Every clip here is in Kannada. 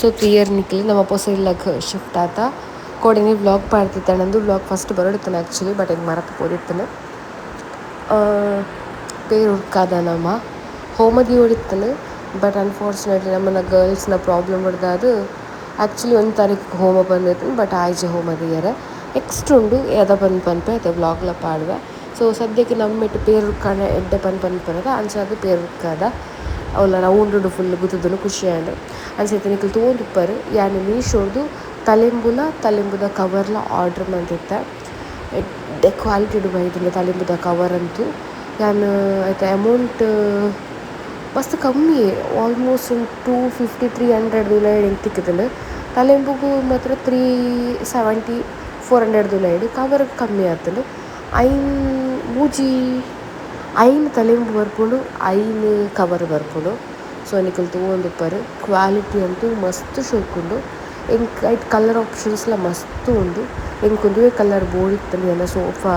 ಸೊ 3 ಇಯರ್ ನಿಕ್ಕಲಿ ನಮ್ಮ ಪೊಸೈಲಾಗ ಶಿಫ್ಟ್ ಆತ ಕೋಡಿನಿ ವ್ಲಾಗ್ ಮಾಡ್ತಿದ್ದಾನೆ ಅಂದು ವ್ಲಾಗ್ ಫಸ್ಟ್ ಬರೋಡಿತ್ತಾನೆ ಆ್ಯಕ್ಚುಲಿ ಬಟ್ ಹಿಂಗೆ ಮರಕ್ಕೆ ಓದಿತ್ತಾನೆ ಬೇರೆ ಹುಡ್ಕಾದ ನಮ್ಮ ಹೋಮದಿ ಓಡಿತ್ತಾನೆ ಬಟ್ ಅನ್ಫಾರ್ಚುನೇಟ್ಲಿ ನಮ್ಮನ್ನ ಗರ್ಲ್ಸ್ನ ಪ್ರಾಬ್ಲಮ್ ಹೊಡೆದಾದು ಆ್ಯಕ್ಚುಲಿ 1 ತಾರೀಕು ಹೋಮ ಬಂದಿತ್ತು ಬಟ್ ಆಯ್ಜೆ ಹೋಮದಿಯರ ನೆಕ್ಸ್ಟ್ ಉಂಡು ಎದ ಪನ್ಪೆ ಅದು ವ್ಲಾಗ್ಲ ಪಾಡುವೆ ಸೊ ಸದ್ಯಕ್ಕೆ ನಮ್ಮಿಟ್ಟು ಪೇರು ಹುಡ್ಕಾಣ ಎಡ್ಡೆ ಪನ್ಪರದ ಅಂಚಾದ ಪೇರು ಹುಡ್ಕಾದ ಅವಳ ರೌಂಡು ಫುಲ್ ಗುತ್ತದನು ಖುಷಿ ಆಂಡ್ ಅನ್ಸೈತೆ ನಿಖಲ್ ತೊಗೊಂಡಿಪ್ಪರು ಯಾನು ಮೀಶೋದು ತಲೆಂಬುದ ಕವರ್ಲ ಆರ್ಡ್ರ್ ಮಾಡಿದ್ದೆ ಎಡ್ಡೆ ಕ್ವಾಲಿಟಿಡು ಬೈದಿಲ್ಲ ತಲೆಂಬುದ ಕವರ್ ಅಂತೂ ಯಾನು ಆಯ್ತು ಅಮೌಂಟ್ ಮಸ್ತ್ ಕಮ್ಮಿ ಆಲ್ಮೋಸ್ಟ್ 250-300 ದುಲಾಯ್ಡು ಹೆಂಗೆ ತಿಕ್ಕಿದನು ತಲೆಂಬುಗೂ ಮಾತ್ರ 370-400 ದುಲಾಯ್ಡು ಕವರ್ ಕಮ್ಮಿ ಆತನು ಮೂಜಿ ಐನು ತಲೆಂಬು ಬರ್ಕೊಂಡು ಐನು ಕವರ್ ಬರ್ಕೊಂಡು ಸೊ ನಿಖಲ್ ತೊಗೊಂಡಿಪ್ಪರು ಕ್ವಾಲಿಟಿ ಅಂತೂ ಮಸ್ತ್ ಶೋಕುಂಡು ಎಂಕ್ ಐಟ್ ಕಲರ್ ಆಪ್ಷನ್ಸ್ಲ ಮಸ್ತ್ ಉಂಡು ಎಂಕೊಂದುವೆ ಕಲರ್ ಬೋಡಿತ್ತನು ಎಲ್ಲ ಸೋಫಾ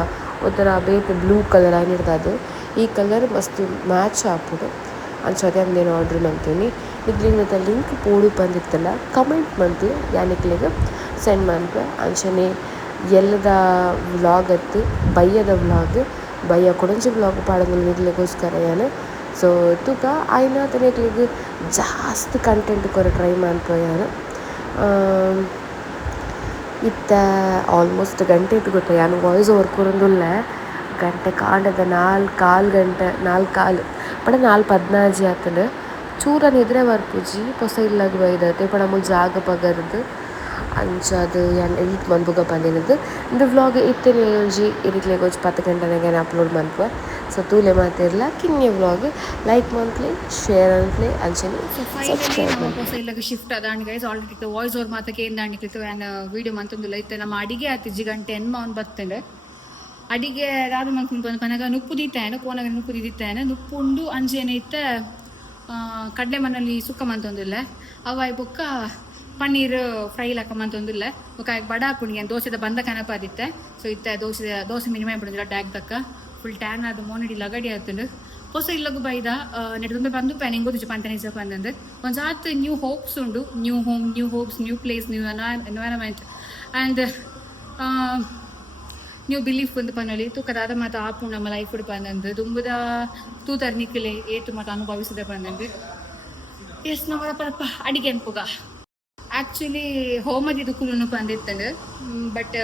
ಒಂಥರ ಬೇತೆ ಬ್ಲೂ ಕಲರ್ ಆಗಿರ್ತದೆ ಈ ಕಲರ್ ಮಸ್ತ್ ಮ್ಯಾಚ್ ಆಪುಡು ಅಂಚದೆ ಅಂದೇನು ಆರ್ಡ್ರ್ ಮಾಡ್ತೀನಿ ಇದ್ರಿಂದ ಲಿಂಕ್ ಪೋಡು ಬಂದಿತ್ತಲ್ಲ ಕಮೆಂಟ್ ಮಾಡ್ತೀವಿ ಯಾನಿಕ್ಲಿಗೆ ಸೆಂಡ್ ಮಾಡ್ತೀವಿ ಅಂಚನೆ ಎಲ್ಲದ ವ್ಲಾಗ್ ಅತ್ತು ಬಯ್ಯದ ವ್ಲಾಗ್ ಬಯ್ಯ ಕೊಡಂಚಿ ವ್ಲಾಗ್ ಪಾಡಂಗಿಲ್ಲ ನಿಗ್ಲಿಗೋಸ್ಕರ ಯಾನು ಸೊ ತೂಕ ಆಯ್ನ ತನಕ್ಲಿಗೆ ಜಾಸ್ತಿ ಕಂಟೆಂಟ್ ಕೊರ ಟ್ರೈ ಮಾಡ್ತೋ ಯಾನು ಇತ್ತ ಆಲ್ಮೋಸ್ಟ್ ಗಂಟೆ ಇಟ್ಟು ಗೊತ್ತ ಯಾನು ವಾಯ್ಸ್ ಓವರ್ ಕೊರೊಂದುಲ್ಲ ಗಂಟೆ ಕಾಂಡದ 4 ಗಂಟೆ 4 ಪಡ 4:15 ಆತನ ಚೂರ ನಿದ್ರೆ ಬರ್ಪುಜಿ ಹೊಸ ಇಲ್ಲಾಗ ಬೈದತೆ ಪಡ ನಮಗೆ ಜಾಗ ಪಗರ್ದು ಅಂಚದು ಯಾನು ಎಡಿಟ್ ಮನ್ಬುಗ ಬಂದಿನದು ಇಂದು ವ್ಲಾಗ್ ಇತ್ತೇನೆ ಒಂಜಿ ಇರಿಕ್ಲೆಗೆ ಒಂಜಿ 10 ಗಂಟೆನಾಗ ಅಪ್ಲೋಡ್ ಮನ್ಪುವ ಸೊ ತೂಲೆ ಮಾತಿರಲ್ಲ ಕಿನ್ನೆ ವ್ಲಾಗ್ ಲೈಕ್ ಮಂತ್ಲಿ ಶೇರ್ ಅಂತ್ಲಿ ಅಂಚನೆ ಸಬ್ಸ್ಕ್ರೈಬ್ ಮಾಡಿ ಹೊಸ ಇಲ್ಲಾಗ ಶಿಫ್ಟ್ ಅದಾಂಡ್ ಗೈಸ್ ಆಲ್ರೆಡಿ ವಾಯ್ಸ್ ಓವರ್ ಮಾತಕ್ಕೆ ಏನಾಣಿಕ್ಲಿತ್ತು ಆ್ಯಂಡ್ ವಿಡಿಯೋ ಮಂತೊಂದು ಲೈತೆ ನಮ್ಮ ಅಡಿಗೆ ಆತಿಜ್ಜಿ ಗಂಟೆ ಎನ್ಮ ಅವ್ನು ಬರ್ತೇನೆ ಅಡಿಗೆ ರಾದು ಮಂತ್ಕೊಂಡು ಪನಗ ನುಪ್ಪು ದಿತ್ತಾಯನ ಕೋನಾಗ ನುಪ್ಪು ದಿತ್ತಾಯನ ನುಪ್ಪು ಉಂಡು ಅಂಜೇನೆ ಇತ್ತ ಕಡಲೆ ಮಣ್ಣಲ್ಲಿ ಸುಕ್ಕ ಮಂತೊಂದಿಲ್ಲ ಅವಾಯ್ ಬೊಕ್ಕ ಪನ್ನೀರ್ ಫ್ರೈ ಲಾಕ ಮಂತೊಂದಿಲ್ಲ ಬೊಕ್ಕ ಬಡ ಹಾಕೊಂಡು ದೋಸೆದ ಬಂದ ಕನಪಾದಿತ್ತೆ ಸೊ ಇತ್ತ ದೋಸೆ ಮಿನಿಮಮ್ ಬಿಡೋದಿಲ್ಲ ಟ್ಯಾಗ್ ತಕ್ಕ ಫುಲ್ ಟ್ಯಾನ್ ಅದು ಮೋನಡಿ ಲಗಡಿ ಆತಂಡು ಹೊಸ ಇಲ್ಲಗು ಬೈದ ನೆಡ್ದು ಬಂದು ಪ್ಯಾನಿಂಗ್ ಗೊತ್ತು ಪಂತನಿಸ ಬಂದಂದು ಒಂದಾತ್ ನ್ಯೂ ಹೋಪ್ಸ್ ಉಂಡು new home new hopes new place new environment and new belief ಒಂದು ಪನ್ನೊಲಿ ತೂಕದಾದ ಮತ್ತು ಆಪು ನಮ್ಮ ಲೈಫ್ ಬಂದಂದು ತುಂಬದ ತೂತರ ನಿಕ್ಕಲೆ ಏತು ಮತ್ತು ಅನುಭವಿಸದೆ ಬಂದಂದು ಎಸ್ ನಮ್ಮ ಪರಪ್ಪ ಅಡಿಗೆ ಅನ್ಪುಗ ಆ್ಯಕ್ಚುಲಿ ಹೋಮದಿದ್ದು ಕುಲುನು ಬಂದಿತ್ತಂದು ಬಟ್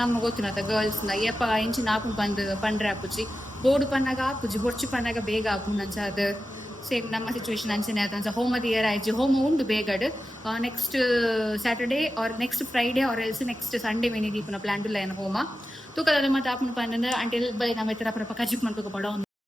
ನಮ್ಮ ಗೊತ್ತಿನ ಗರ್ಲ್ಸ್ನ ಏಪ ಇಂಚಿನ ಆಪು ಬಂದು ಪಂಡ್ರೆ ಆಪುಜಿ ಬೋರ್ಡು ಪನ್ನಾಗ ಆಪುಜಿ ಬೊರ್ಚಿ ಪನ್ನಾಗ ಬೇಗ ಆಪು ನಂಚ ಅದು ಸೇಮ್ ನಮ್ಮ ಸಿಚುವೇಶನ್ ಅಂಚನೆ ಆಯ್ತು ಹೋಮದ ಇಯರ್ ಆಯ್ತು ಹೋಮ ಉಂಡು ಬೇಗಡ್ next Saturday or next Friday or else next Sunday ಮೆನಿ ದೀಪನ ಪ್ಲಾನ್ ಇಲ್ಲ ಏನು ಹೋಮ ತೂಕದ ಮತ್ತೆ ಆಪನ ಪಂಡ ಅಂಟಿಲ್ ಬೈ ನಮ್ಮ ಇತರ ಪ್ರಪ ಕಜಿಪ್ ಮಾಡ್ಬೇಕು ಬಡ